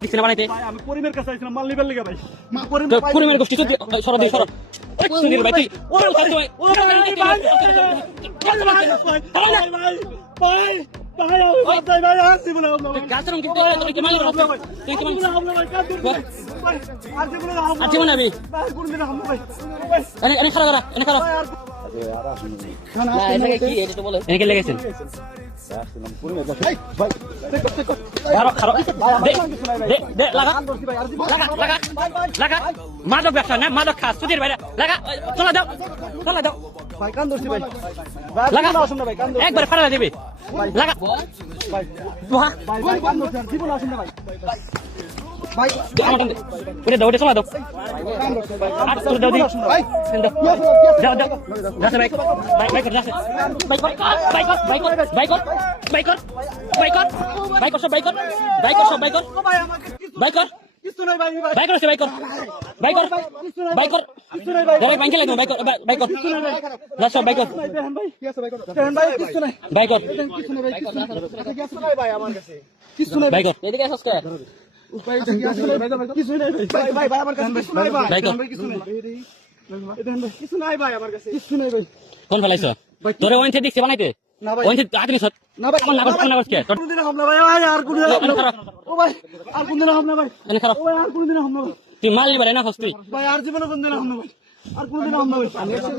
দেখছেন বানাইতে আমি পরিমের কাছে আইছিলাম মাল নিবার লাগা ভাই পরিমের গোষ্ঠী সরদ দিই সরদ সুধীর ভাই তুই লেগেছেন মাদক ব্যবসা না মাদক খাস সুধীর ভাই লাগা চলা দাও ভাই কান ধরছি ভাই লাগা আসুন না ভাই কান একবার ফাড়া দিবি লাগা ভাই ভাই কান ধরছি জীবন আসুন না ভাই ভাই ওরে দাও ওরে চলা দাও কান ধরছি ভাই আর তোর দাও দি ভাই দাও দাও যাস ভাই ভাই কর যাস ভাই কর ভাই কর ভাই কর ভাই কর ভাই কর ভাই কর ভাই কর সব ভাই কর ভাই কর সব ভাই কর ভাই আমাকে ভাই কর কিছু নাই ভাই ভাই কর ভাই কর ভাই কর ভাই কর কিছু নাই ভাই ডাইরেক্ট ব্যাংকে লাগবে ভাই কর ভাই কর যাস সব ভাই কর দেখেন ভাই কি আছে ভাই কর দেখেন ভাই কিছু নাই ভাই কর কিছু নাই ভাই কিছু নাই ভাই আমার কাছে কিছু নাই ভাই কর এদিকে আসছ কে কিছু নাই ভাই ভাই ভাই আমার কাছে কিছু নাই ভাই ভাই কর কিছু নাই কিছু নাই ভাই আমার কাছে কিছু নাই ভাই কোন ফেলাইছো তোরে ওইন থেকে দেখছি বানাইতে না ভাই ওইন থেকে আতনি সত না ভাই আমার না করছ কে কোনদিন হামলা ভাই আর কোনদিন হামলা ও ভাই আর কোনদিন হামলা ভাই এনে খারাপ ও ভাই আর কোনদিন হামলা ভাই তুই মাল নিবার না হস্তি ভাই আর জীবনে কোনদিন হামলা ভাই আর কোনদিন হামলা ভাই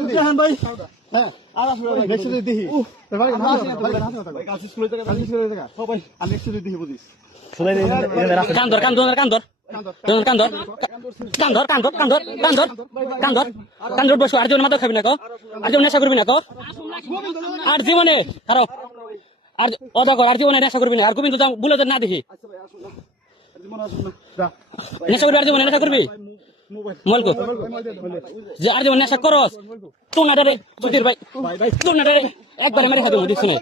দেখেন ভাই হ্যাঁ আর আসলে ভাই নেক্সট দিই দেখি ভাই ভাই কাছে স্কুলে থেকে ও ভাই আর নেক্সট দিই দেখি বুঝিস কান্দর কান্দর কান্দর কান্দর কান্দর কান্দর কান্দর কান্দর কান্দর কান্দর বসো আর জীবন মাদক খাবি না কো আর জীবন নেশা করবি না কো আর জীবনে খারাপ আর অজাগর আর জীবনে নেশা করবি না আর গোবিন্দ বলে না দেখি নেশা করবি আর জীবনে নেশা করবি মলকো যে আর জীবন নেশা করস তো না ডারে সুধীর ভাই তো না ডারে একবার মেরে খাবি দিছ না